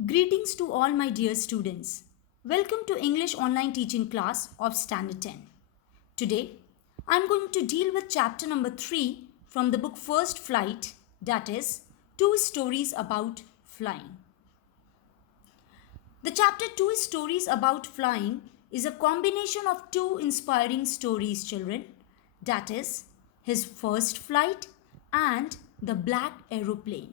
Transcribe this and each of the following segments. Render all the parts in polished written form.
Greetings to all my dear students. Welcome to English online teaching class of Standard 10. Today, I am going to deal with chapter number 3 from the book First Flight, that is, Two Stories About Flying. The chapter 2 Stories About Flying is a combination of two inspiring stories, children, that is, his first flight and the black aeroplane.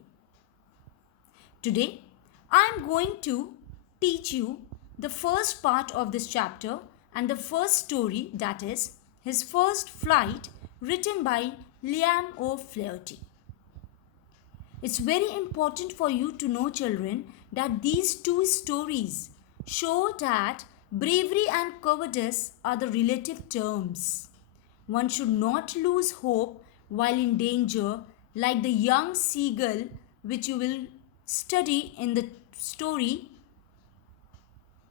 Today, I am going to teach you the first part of this chapter and the first story, that is, his first flight, written by Liam O'Flaherty. It's very important for you to know, children, that these two stories show that bravery and cowardice are the relative terms. One should not lose hope while in danger, like the young seagull, which you will study in the story,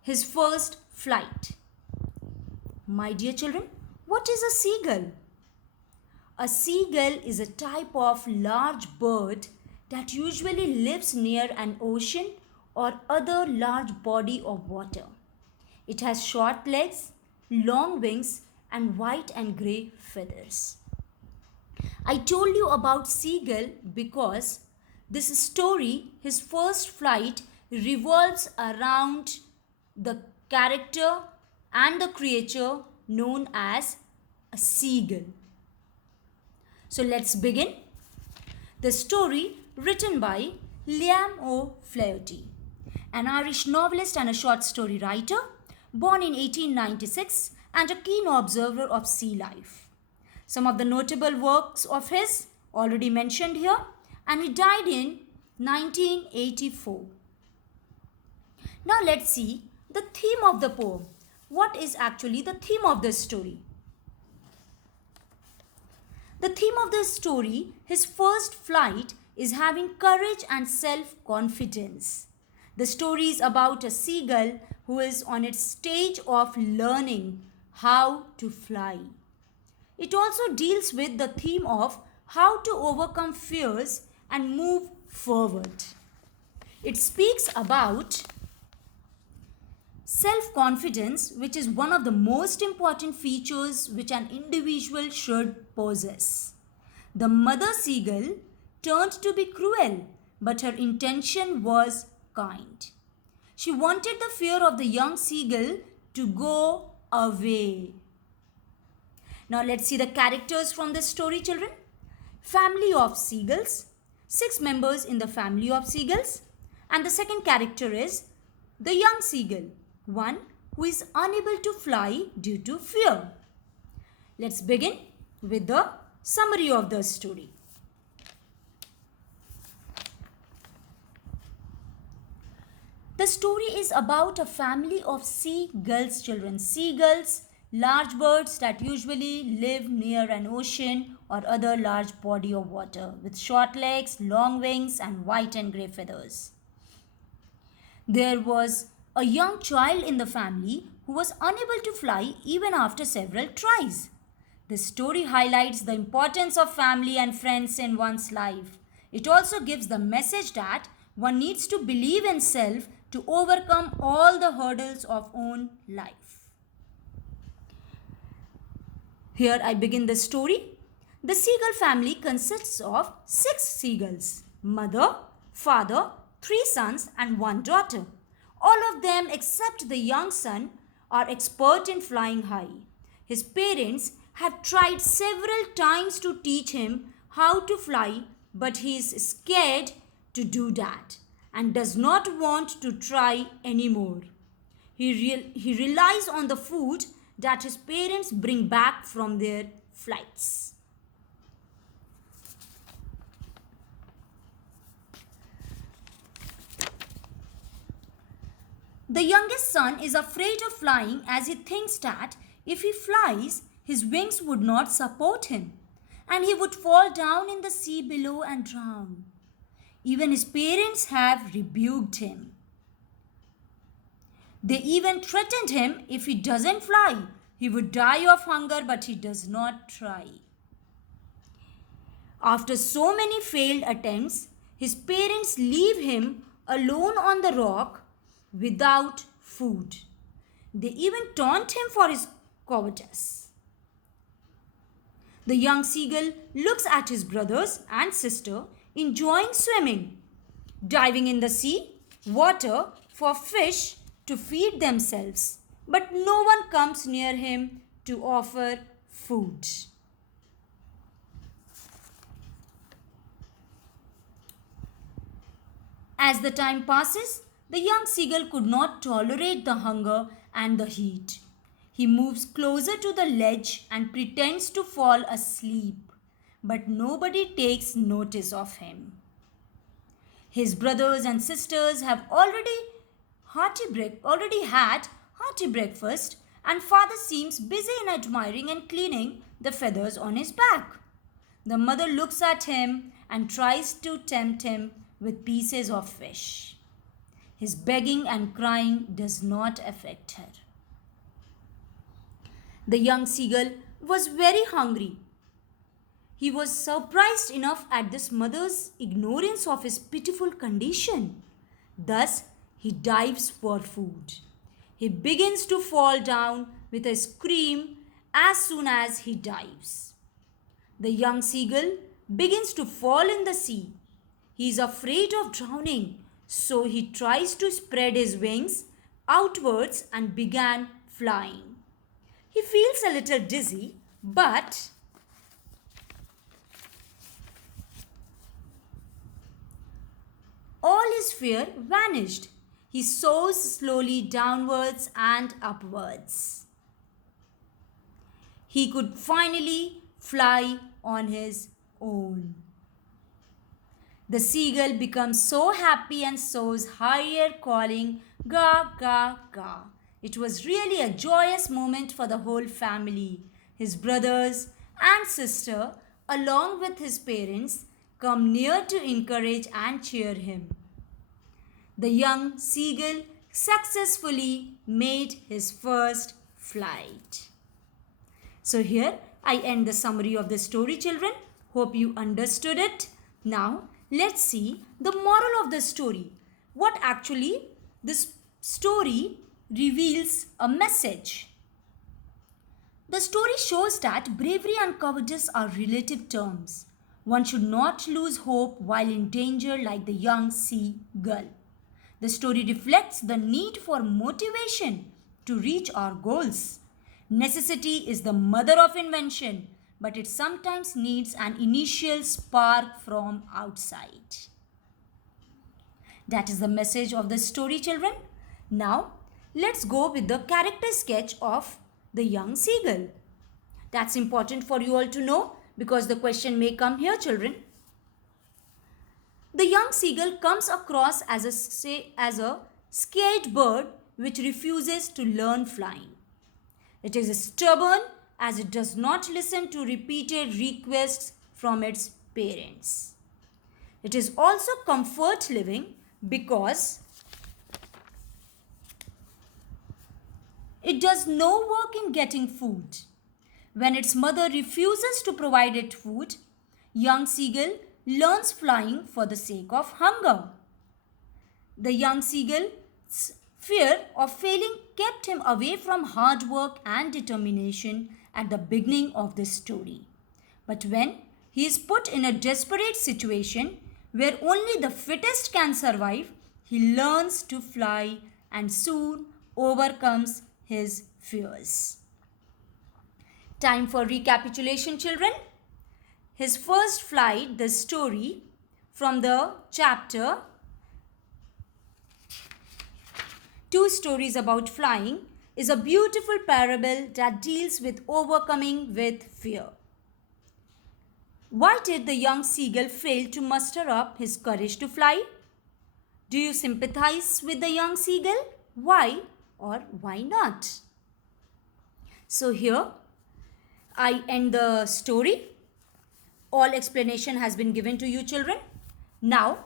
his first flight. My dear children, what is a seagull? A seagull is a type of large bird that usually lives near an ocean or other large body of water. It has short legs, long wings, and white and grey feathers. I told you about seagull because this story, his first flight, revolves around the character and the creature known as a seagull. So let's begin. The story written by Liam O'Flaherty, an Irish novelist and a short story writer, born in 1896 and a keen observer of sea life. Some of the notable works of his already mentioned here, and he died in 1984. Now let's see the theme of the poem. What is actually the theme of this story? The theme of the story, his first flight, is having courage and self-confidence. The story is about a seagull who is on its stage of learning how to fly. It also deals with the theme of how to overcome fears and move forward. It speaks about self-confidence, which is one of the most important features which an individual should possess. The mother seagull turned to be cruel, but her intention was kind. She wanted the fear of the young seagull to go away. Now let's see the characters from this story, children. Family of seagulls. 6 members in the family of seagulls. And the second character is the young seagull, one who is unable to fly due to fear. Let's begin with the summary of the story. The story is about a family of seagulls, children. Seagulls, large birds that usually live near an ocean or other large body of water with short legs, long wings, and white and grey feathers. There was a young child in the family who was unable to fly even after several tries. The story highlights the importance of family and friends in one's life. It also gives the message that one needs to believe in self to overcome all the hurdles of own life. Here I begin the story. The seagull family consists of 6 seagulls: mother, father, 3 sons, and 1 daughter. All of them except the young son are expert in flying high. His parents have tried several times to teach him how to fly, but he is scared to do that and does not want to try anymore. He relies on the food that his parents bring back from their flights. The youngest son is afraid of flying as he thinks that if he flies, his wings would not support him and he would fall down in the sea below and drown. Even his parents have rebuked him. They even threatened him if he doesn't fly, he would die of hunger, but he does not try. After so many failed attempts, his parents leave him alone on the rock without food. They even taunt him for his cowardice. The young seagull looks at his brothers and sister enjoying swimming, diving in the sea, water for fish to feed themselves, but no one comes near him to offer food. As the time passes, the young seagull could not tolerate the hunger and the heat. He moves closer to the ledge and pretends to fall asleep, but nobody takes notice of him. His brothers and sisters have already had hearty breakfast, and father seems busy in admiring and cleaning the feathers on his back. The mother looks at him and tries to tempt him with pieces of fish. His begging and crying does not affect her. The young seagull was very hungry. He was surprised enough at this mother's ignorance of his pitiful condition. Thus, he dives for food. He begins to fall down with a scream as soon as he dives. The young seagull begins to fall in the sea. He is afraid of drowning, so he tries to spread his wings outwards and began flying. He feels a little dizzy, but all his fear vanished. He soars slowly downwards and upwards. He could finally fly on his own. The seagull becomes so happy and soars higher, calling, "Ga, ga, ga." It was really a joyous moment for the whole family. His brothers and sister, along with his parents, come near to encourage and cheer him. The young seagull successfully made his first flight. So here I end the summary of the story, children. Hope you understood it. Now let's see the moral of the story. What actually this story reveals a message. The story shows that bravery and cowardice are relative terms. One should not lose hope while in danger like the young seagull. The story reflects the need for motivation to reach our goals. Necessity is the mother of invention, but it sometimes needs an initial spark from outside. That is the message of the story, children. Now, let's go with the character sketch of the young seagull. That's important for you all to know because the question may come here, children. The young seagull comes across as a scared bird which refuses to learn flying. It is stubborn as it does not listen to repeated requests from its parents. It is also comfort living because it does no work in getting food. When its mother refuses to provide it food, young seagull learns flying for the sake of hunger. The young seagull's fear of failing kept him away from hard work and determination at the beginning of the story. But when he is put in a desperate situation where only the fittest can survive, he learns to fly and soon overcomes his fears. Time for recapitulation, children. His first flight, the story from the chapter Two Stories About Flying, is a beautiful parable that deals with overcoming with fear. Why did the young seagull fail to muster up his courage to fly? Do you sympathize with the young seagull? Why or why not? So here I end the story. All explanation has been given to you, children. Now,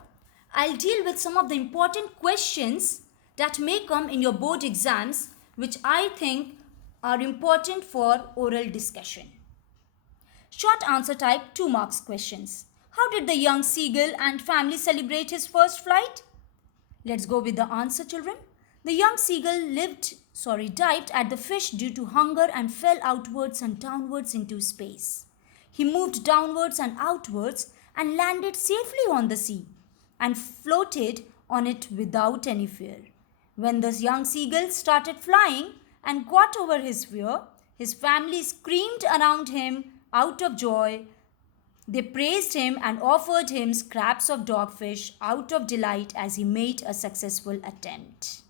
I'll deal with some of the important questions that may come in your board exams, which I think are important for oral discussion. Short answer type 2 marks questions. How did the young seagull and family celebrate his first flight? Let's go with the answer, children. The young seagull dived at the fish due to hunger and fell outwards and downwards into space. He moved downwards and outwards and landed safely on the sea and floated on it without any fear. When the young seagull started flying and got over his fear, his family screamed around him out of joy. They praised him and offered him scraps of dogfish out of delight as he made a successful attempt.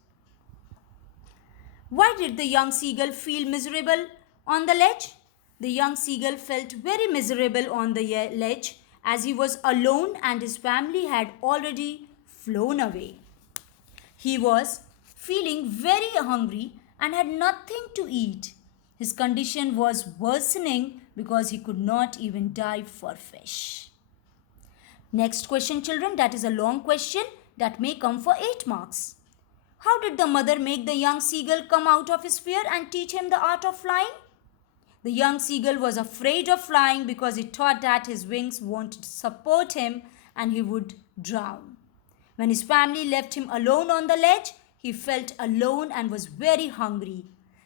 Why did the young seagull feel miserable on the ledge? The young seagull felt very miserable on the ledge as he was alone and his family had already flown away. He was feeling very hungry and had nothing to eat. His condition was worsening because he could not even dive for fish. Next question, children, that is a long question that may come for 8 marks. How did the mother make the young seagull come out of his fear and teach him the art of flying? The young seagull was afraid of flying because he thought that his wings won't support him and he would drown. When his family left him alone on the ledge, he felt alone and was very hungry.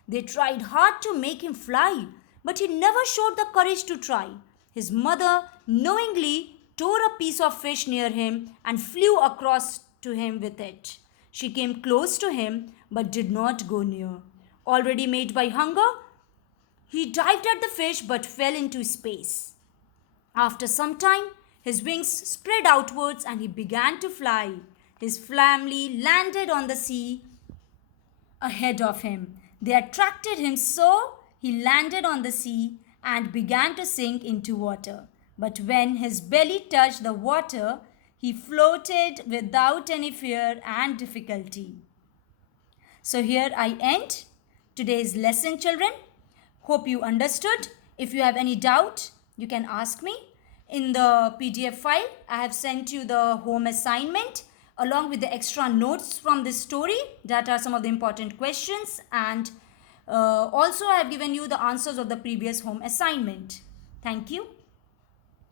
They tried hard to make him fly, but he never showed the courage to try. His mother knowingly tore a piece of fish near him and flew across to him with it. She came close to him but did not go near. Already made by hunger, he dived at the fish but fell into space. After some time, his wings spread outwards and he began to fly. His family landed on the sea ahead of him. They attracted him so he landed on the sea and began to sink into water. But when his belly touched the water, he floated without any fear and difficulty. So here I end today's lesson, children. Hope you understood. If you have any doubt, you can ask me. In the PDF file, I have sent you the home assignment along with the extra notes from this story that are some of the important questions, and also I have given you the answers of the previous home assignment. Thank you.